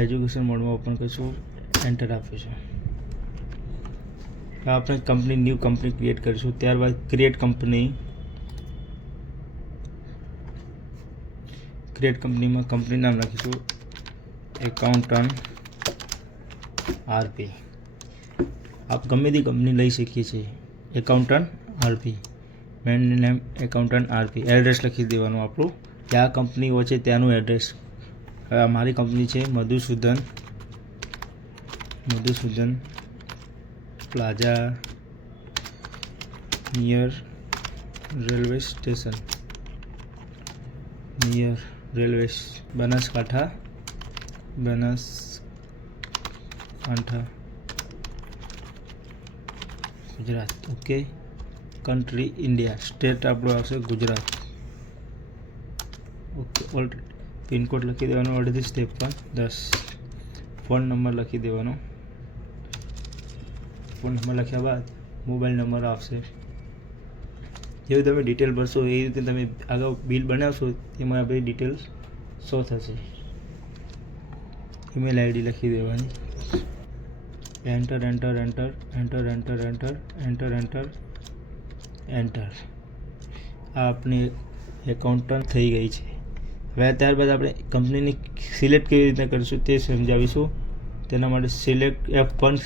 Education મોડમાં open કરીશું, enter આપીશું. આપણે ન્યૂ કંપની ક્રિએટ કરીશું. ત્યારબાદ ક્રિએટ કંપનીમાં કંપની નામ લખીશું એકાઉન્ટન્ટ આરપી. આપ ગમે તે કંપની લઈ શકીએ છીએ. Accountant RP, main name accountant RP. Address લખી દેવાનું આપણું, ત્યાં કંપની હોય છે ત્યાંનું એડ્રેસ. હવે મારી કંપની છે Madhusudan plaza near railway station, Banaskantha Gujarat. Okay. Country India. State આપણું આવશે ગુજરાત. ઓકે. પિનકોડ લખી દેવાનો 385310. ફોન નંબર લખી દેવાનો. ફોન નંબર લખ્યા બાદ મોબાઈલ નંબર આવશે. જેવું તમે ડિટેલ ભરશો એ રીતે તમે આગળ બિલ બનાવશો એમાં બધી ડિટેલ્સ શો થશે. ઈમેલ આઈડી લખી દેવાની. એન્ટર. આ આપણી એકાઉન્ટન્ટ થઈ ગઈ છે. હવે ત્યારબાદ આપણે કંપનીની સિલેક્ટ કેવી રીતે કરીશું તે સમજાવીશું. તેના માટે select F1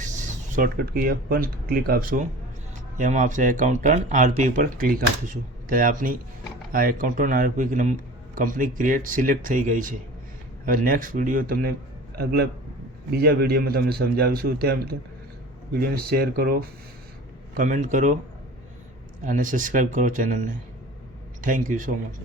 shortcut key F1 click આપશું. એમાં આપશે એકાઉન્ટન્ટ આરપી ઉપર ક્લિક આપીશું. ત્યારે આપણી આ accountant RP company create select થઈ ગઈ છે. હવે નેક્સ્ટ વિડીયો તમને બીજા વિડીયોમાં તમને સમજાવીશું. ત્યાં વિડીયોને શેર કરો, કમેન્ટ કરો અને સબસ્ક્રાઈબ કરો ચેનલને. Thank you so much.